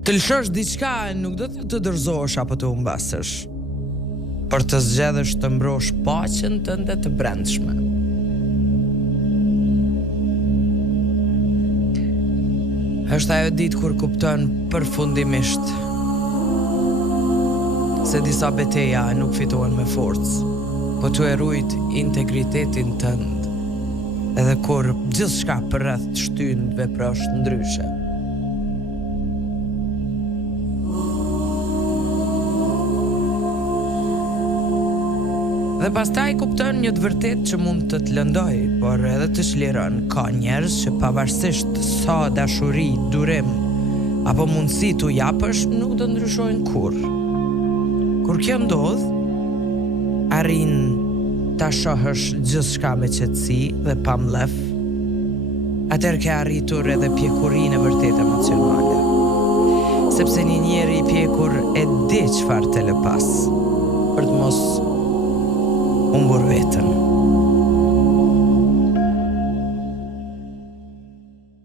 Të lëshosh diçka nuk do të dorëzohesh apo të humbasësh, por të zgjedhësh të mbrosh paqen tënde të brendshme. Është ajo ditë kur kupton përfundimisht se disa beteja nuk fitohen me forcë, po të rujt integritetin tënd, edhe kur gjithçka përreth të shtyn veprosh ndryshe. Dhe pastaj kupton një të vërtet që mund të të lëndoj, por edhe të çliron. Ka njerëz që pavarësisht sa dashuri, durim apo mundësi t'u japësh, nuk do ndryshojnë kurrë. Kur kjo ndodh, arrin ta shohësh gjithçka me qetësi dhe pa mlef, atëherë ke arritur edhe pjekurinë e vërtet emocionale. Sepse një njeri i pjekur e di çfarë të lë pas, për të mos humbur veten.